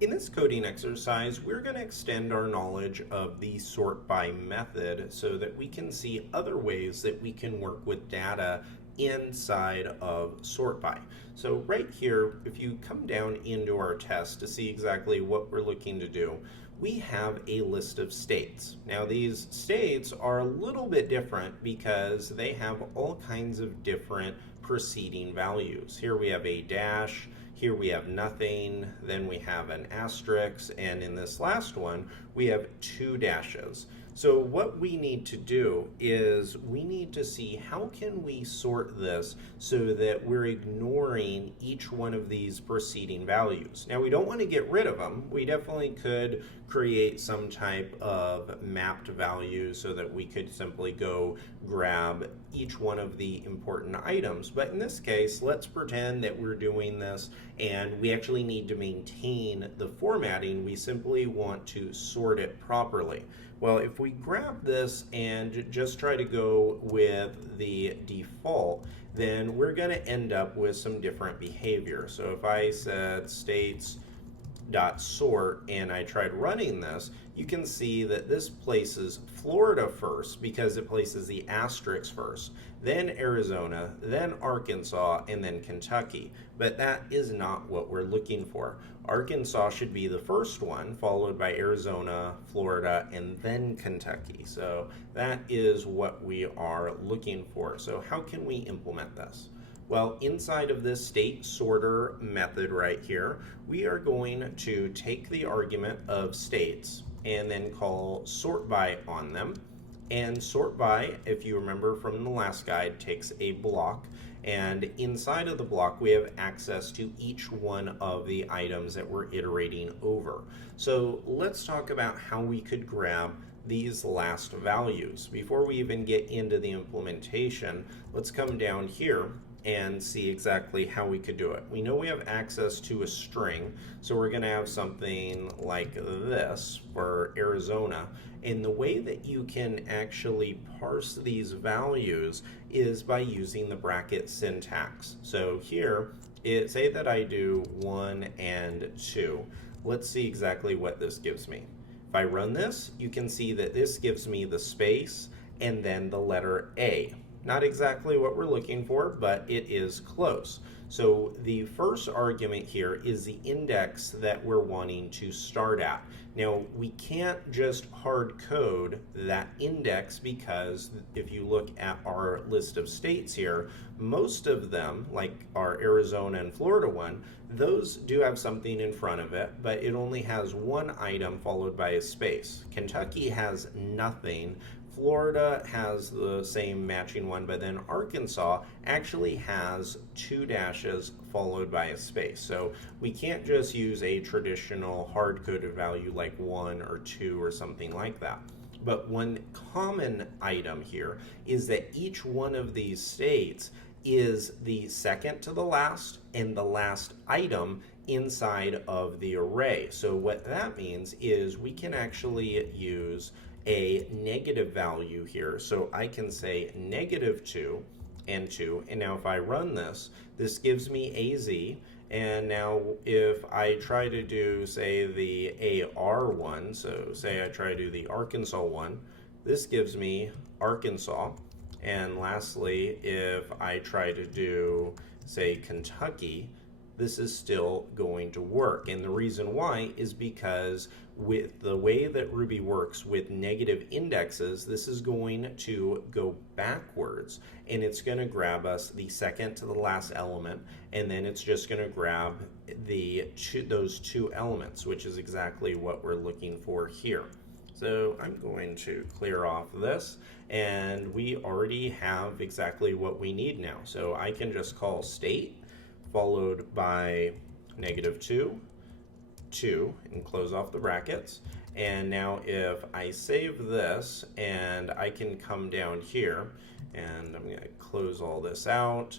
In this coding exercise, we're going to extend our knowledge of the sort by method so that we can see other ways that we can work with data inside of sort by. So right here, if you come down into our test to see exactly what we're looking to do, we have a list of states. Now these states are a little bit different because they have all kinds of different preceding values. Here we have a dash, here we have nothing, then we have an asterisk, and in this last one, we have two dashes. So what we need to do is we need to see how can we sort this so that we're ignoring each one of these preceding values. Now we don't want to get rid of them. We definitely could create some type of mapped value so that we could simply go grab each one of the important items. But in this case, let's pretend that we're doing this and we actually need to maintain the formatting. We simply want to sort it properly. Well, if we grab this and just try to go with the default, then we're going to end up with some different behavior. So if I said states dot sort and I tried running this, you can see that this places Florida first because it places the asterisk first, then Arizona, then Arkansas, and then Kentucky. But that is not what we're looking for. Arkansas should be the first one, followed by Arizona, Florida, and then Kentucky. So that is what we are looking for. So how can we implement this? Well, inside of this state sorter method right here, we are going to take the argument of states and then call sort by on them. And sort by, if you remember from the last guide, takes a block. And inside of the block, we have access to each one of the items that we're iterating over. So let's talk about how we could grab these last values. Before we even get into the implementation, let's come down here and see exactly how we could do it. We know we have access to a string, so we're going to have something like this for Arizona. And the way that you can actually parse these values is by using the bracket syntax. So here, say that I do 1 and 2. Let's see exactly what this gives me. If I run this, you can see that this gives me the space and then the letter A. Not exactly what we're looking for, but it is close. So the first argument here is the index that we're wanting to start at. Now, we can't just hard code that index because if you look at our list of states here, most of them, like our Arizona and Florida one, those do have something in front of it, but it only has one item followed by a space. Kentucky has nothing. Florida has the same matching one, but then Arkansas actually has two dashes followed by a space. So we can't just use a traditional hard-coded value like 1 or 2 or something like that. But one common item here is that each one of these states is the second to the last and the last item inside of the array. So what that means is we can actually use a negative value here. So I can say -2 and 2. And now if I run this, this gives me AZ. And now if I try to do, say, the AR one, so say I try to do the Arkansas one, this gives me Arkansas. And lastly, if I try to do, say, Kentucky, this is still going to work. And the reason why is because with the way that Ruby works with negative indexes, this is going to go backwards and it's going to grab us the second to the last element, and then it's just going to grab those two elements, which is exactly what we're looking for here. So I'm going to clear off this, and we already have exactly what we need now. So I can just call state followed by -2, 2, and close off the brackets. And now if I save this and I can come down here and I'm going to close all this out,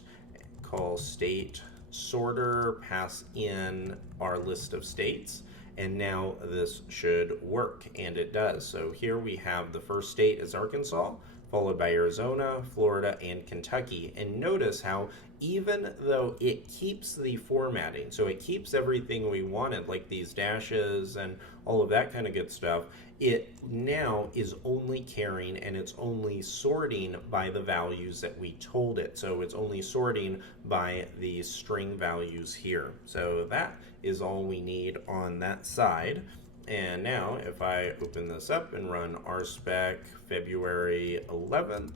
call state sorter, pass in our list of states, and now this should work, and it does. So here we have the first state is Arkansas, followed by Arizona, Florida, and Kentucky. And notice how even though it keeps the formatting, so it keeps everything we wanted, like these dashes and all of that kind of good stuff, it now is only carrying and it's only sorting by the values that we told it. So it's only sorting by the string values here. So that is all we need on that side. And now if I open this up and run rspec February 11th,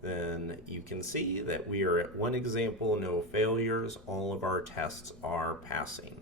then you can see that we are at one example, no failures. All of our tests are passing.